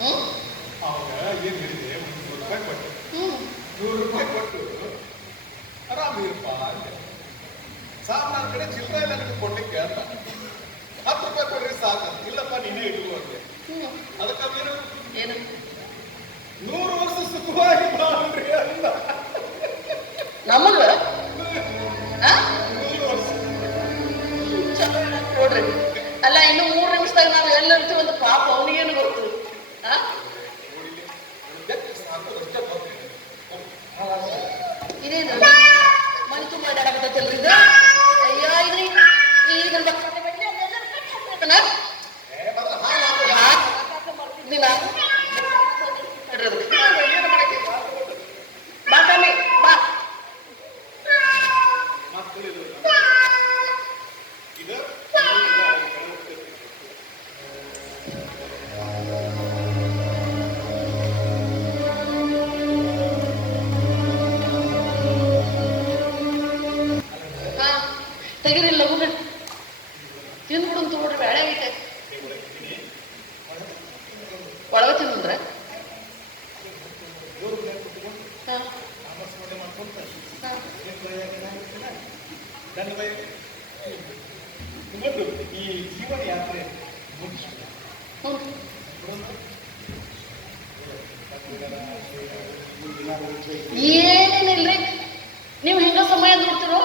அவங்க ಏನ್ ಹೇಳಿದೆ ನೂರು ರೂಪಾಯಿ ಕೊಟ್ಟು ನೂರು ರೂಪಾಯಿ ಕೊಟ್ಟು ಆರಾಮಿರಪ್ಪ ಅಂತ ಸಾರ್ ನನ್ನ ಕಡೆ ಚಿಲ್ಲರೆ ಇಲ್ಲ ನಿಮ್ಗೆ ಕೊಡ್ಲಿಕ್ಕೆ ಅಂತ ಹತ್ತು ರೂಪಾಯಿ ಕೊಡ್ರಿ ಸಾಕು ಇಲ್ಲಪ್ಪ ನೀನೇ ಇಟ್ಕೋ ಅಂದೆ ಅದಕ್ಕೆ ಏನು ನೂರು ವರ್ಷ ಸುಖವಾಗಿ நடக்க சொல்றது ನನ್ನ ಬೈ ಇವತ್ತು ಈ ಜೀವನ ಯಾತ್ರೆ ಏನೇನಿಲ್ರಿ ನೀವು ಹೆಂಗ ಸಮಯ ನೋಡ್ತಿರೋ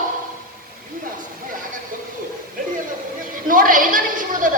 ನೋಡ್ರಿ ಐದು ನಿಮಿಷ ಉಳ್ದದ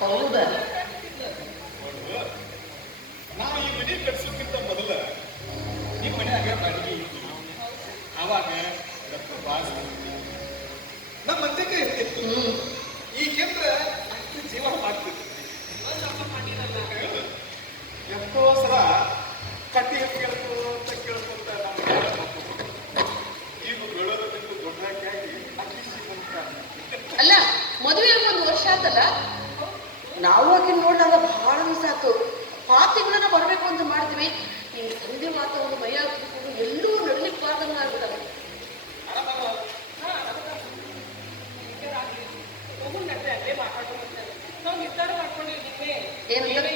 ಹೌದಾ. ನಾವು ಈ ಮನೆ ಕಟ್ಸೋಕ್ಕಿಂತ ಮೊದಲ ನಿಮ್ಮ ಮನೆಯಾಗ ಬಾಡಿಗೆ ಇತ್ತು. ಡಾಕ್ಟರ್ ಬಾಸ್ ನಮ್ಮ ಅಂತ್ಯಕ್ಕೆ ಇರ್ತಿತ್ತು ಈ ಕೇಂದ್ರ ಜೀವನ ಮಾಡ್ತಿತ್ತು ಎಷ್ಟೋ ನಾವು ಆಗಿನ ನೋಡಿದಾಗ ಬಹಳ ದಿವಸ ಆಯ್ತು. ಪಾತಿಗಳನ್ನ ಬರಬೇಕು ಅಂತ ಮಾಡ್ತೀವಿ ತಂದೆ ಮಾತು ಒಂದು ಮೈ ಹಾಕಿಬಿಟ್ಟು ಎಲ್ಲೂ ನಡ್ಲಿಕ್ಕೆ ಬಾರ್ದಂಗ ಆಗ್ಬಿಟ್ಟವೆ ಏನು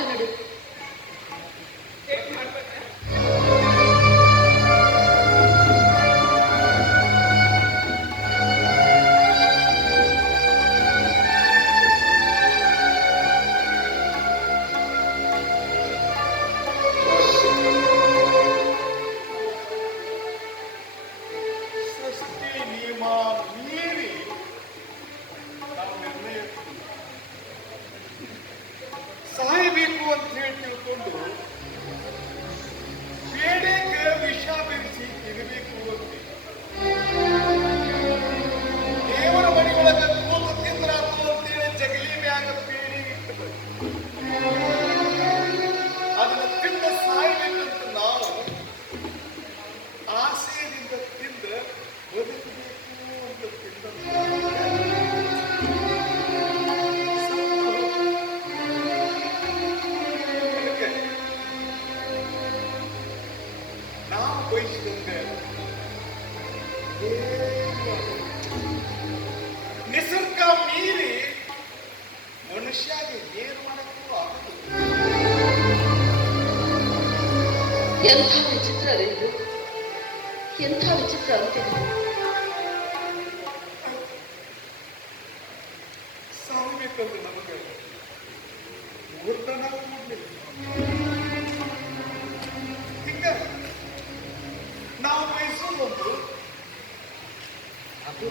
ಎಂಥ ವಿಚಿತ್ರ ರೀ ಇದು. ಎಂಥ ವಿಚಿತ್ರ ಅಂತಿದೆ ಸಾಗಬೇಕಂದ್ರೆ ನಾವು ಮೈಸೂರು ಬಂದು ಅದು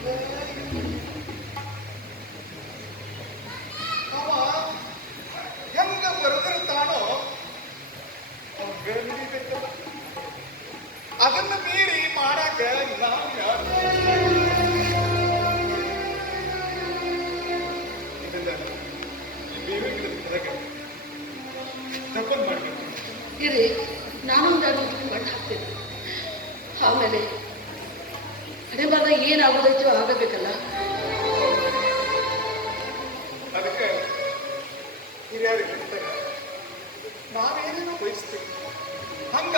ನಾನೊಂದು ಎರಡು ಮಣ್ಣು ಹಾಕ್ತೇನೆ. ಆಮೇಲೆ ಅದೇ ಬಾಗ ಏನಾಗೋದೈತೋ ಆಗಬೇಕಲ್ಲ? ಅದಕ್ಕೆ ಹಿರಿಯರು ಹೇಳ್ತಾರೆ ನಾವೇನೇನೋ ಹಂಗ